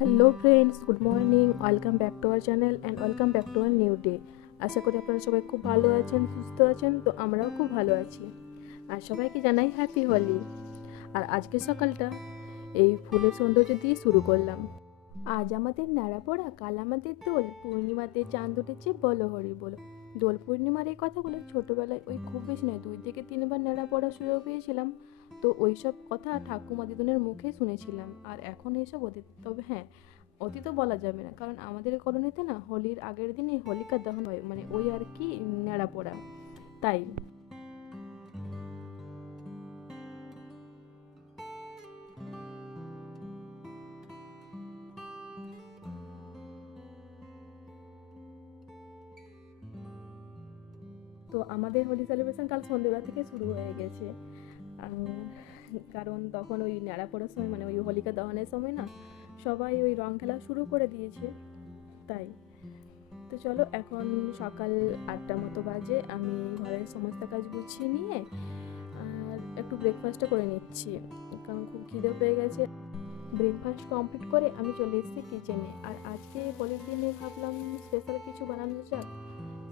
Hello friends, good morning. Welcome back to our channel and welcome back to our new day. আশা করি আপনারা সবাই খুব ভালো আছেন, সুস্থ আছেন। তো আমরাও খুব ভালো আছি। আর সবাইকে জানাই হ্যাপি হোলি। আর আজকের সকালটা এই ফুলের সৌন্দর্য দিয়ে শুরু করলাম। আজ আমাদের ন্যাড়া পড়া, কাল আমাদের দোল, পূর্ণিমাতে চাঁদ উঠেছে, বলো হরি বলো। দোল পূর্ণিমার এই কথাগুলো ছোটোবেলায় ওই খুব বেশি নয় 2 থেকে 3 বার ন্যাড়া পড়ার সুযোগ পেয়েছিলাম। তো ওই সব কথা ঠাকুমা দিদুনের মুখে শুনেছিলাম। আর এখন এইসব অতীত। তবে হ্যাঁ, অতীতও বলা যাবে না, কারণ আমাদের কলোনিতে না হোলির আগের দিনে হোলিকা দহন হয়, মানে ওই আর কি ন্যাড়া পড়া। তাই তো আমাদের হোলি সেলিব্রেশন কাল সন্ধ্যেবেলা থেকে শুরু হয়ে গেছে। কারণ তখন ওই ন্যাড়া পড়ার সময়, মানে ওই হোলিকা দহনের সময় না, সবাই ওই রং খেলা শুরু করে দিয়েছে। তাই তো চলো, এখন সকাল 8টার মতো বাজে। আমি ঘরের সমস্ত কাজ গুছিয়ে নিয়ে আর একটু ব্রেকফাস্টটা করে নিচ্ছি, কারণ খুব খিদে পেয়ে গেছে। ব্রেকফাস্ট কমপ্লিট করে আমি চলে এসেছি কিচেনে। আর আজকে হোলির দিনে ভাবলাম স্পেশাল কিছু বানানো যাক।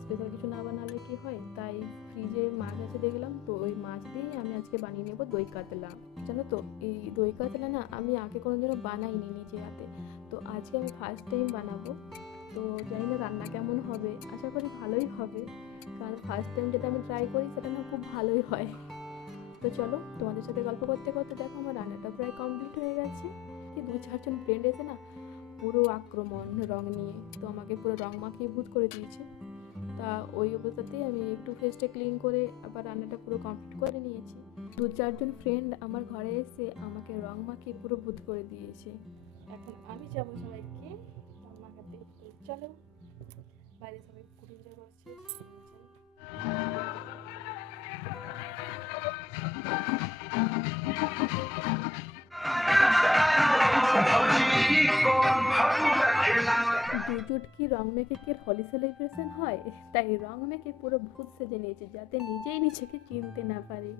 স্পেশাল কিছু না বানালে কি হয়, তাই ফ্রিজে মাছ আছে দেখলাম, তো ওই মাছ দিয়েই আমি আজকে বানিয়ে নেব দই কাতলা। জানো তো, এই দই কাতলা না আমি আগে কোনোদিনও বানাইনি নিজে হাতে। তো আজকে আমি ফার্স্ট টাইম বানাবো। তো জানি না রান্না কেমন হবে, আশা করি ভালোই হবে, কারণ ফার্স্ট টাইম যেটা আমি ট্রাই করি সেটা না খুব ভালোই হয়। তো চলো, তোমাদের সাথে গল্প করতে করতে দেখো আমার রান্নাটা প্রায় কমপ্লিট হয়ে গেছে। কি 2-4 জন ফ্রেন্ড এসে না পুরো আক্রমণ রং নিয়ে, তো আমাকে পুরো রং মাখিয়ে ভূত করে দিয়েছে। তা ওই অবস্থাতেই আমি একটু ফেসটা ক্লিন করে আবার রান্নাটা পুরো কমপ্লিট করে নিয়েছি। 2-4 জন ফ্রেন্ড আমার ঘরে এসে আমাকে রং মাখিয়ে পুরো ভূত করে দিয়েছে। এখন আমি যাবো সবাইকে রং মাখাতে। তো চলো, বাইরে সবাই খুব এনজয় করছে। দু চুটকি রং মেখে কি হোলি সেলিব্রেশন হয়? তাই রং মেখে পুরো ভূত সেজে নিয়েছে, যাতে নিজেই নিজেকে চিনতে না পারে।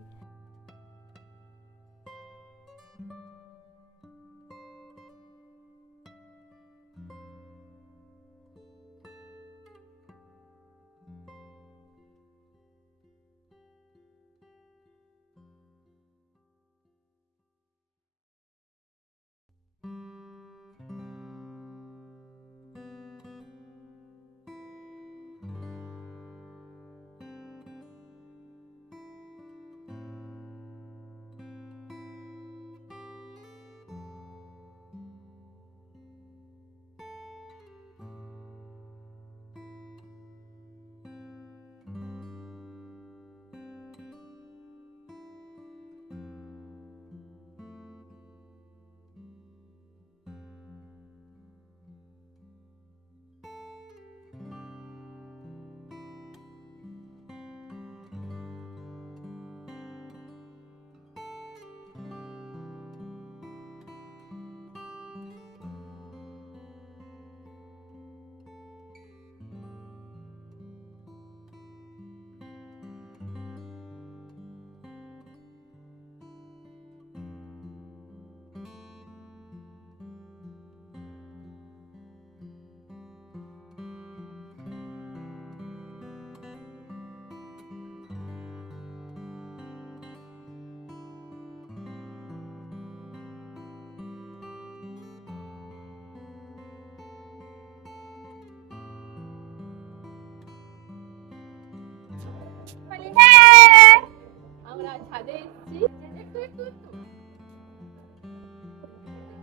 আমরা ছাদে এসেছি। একটু একটু একটু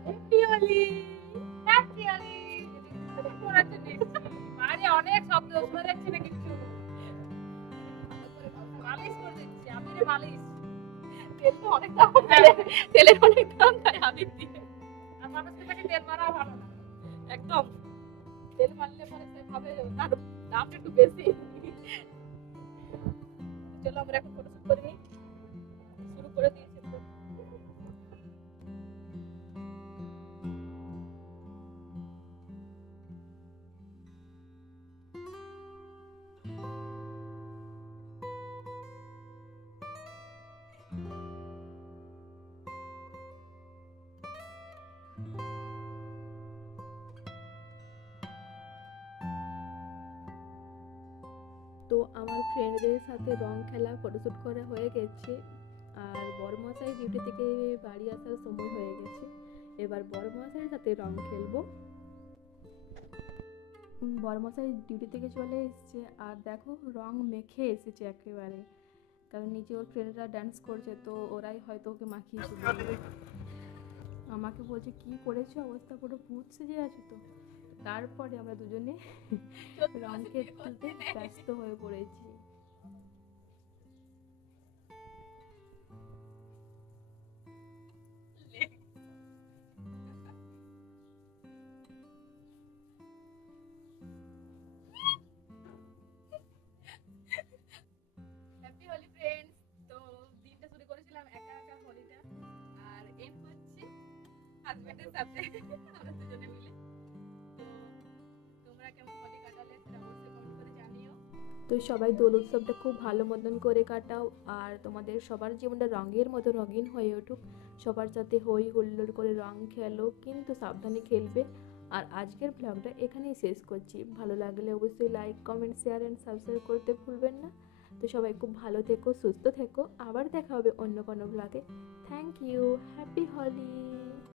হ্যাপি হোলি, হ্যাপি হোলি। পড়ার জন্য এসেছি। বাইরে অনেক শব্দ শোনা যাচ্ছে না কিছু। মালিশ করে দিচ্ছি, আমি রে মালিশ। তেল তো অনেক দাম, তেলের অনেক দাম, তাই আমি দিয়ে। আর মানুষকে বেশি তেল মারা ভালো না, একদম। তেল মারলে পরে সে ভাবে তার দামটা একটু বেশি। চলো আমরা এখন ফটোশুট করে নিই। শুরু করে দিয়েছি তো। তো আমার ফ্রেন্ডদের সাথে রং খেলা ফটোশ্যুট করা হয়ে গেছে, আর বড়মশাই ডিউটি থেকে বাড়ি আসার সময় হয়ে গেছে। এবার বড়মশাইয়ের সাথে রং খেলবো। বড়মশাই ডিউটি থেকে চলে এসেছে, আর দেখো রং মেখে এসেছে একেবারে, কারণ নিচে ওর ফ্রেন্ডরা ডান্স করছে, তো ওরাই হয়তো ওকে মাখিয়েছে। আমাকে বলছে কি করেছো, অবস্থা পুরো ভূত সেজে আছো তো। তারপরে আমরা দুজনে রং খেলতে ব্যস্ত হয়ে পড়েছি। Happy Holi friends. তো দিনটা শুরু করেছিলাম একা একা হোলিটা, আর এন্ড হচ্ছে হাজবেন্ডের সাথে আমরা দুজনে মিলে। তো তোমরা কেমন হোলি কাটালে সেটা অবশ্যই কমেন্ট করে জানিও। তো সবাই দোল উৎসবটা খুব ভালো মতন করে কাটাও, আর তোমাদের সবার জীবনটা রঙের মতো রঙিন হয়ে উঠুক। সবার সাথে হই হুল্লোড় করে রং খেলো, কিন্তু সাবধানে খেলবে। আর আজকের ব্লগটা এখানেই শেষ করছি। ভালো লাগলে অবশ্যই like, comment, share and subscribe করতে ভুলবেন না। তো সবাই খুব ভালো থেকো, সুস্থ থেকো। আবার দেখা হবে অন্য কোনো ব্লগে। Thank you. হ্যাপি হোলি।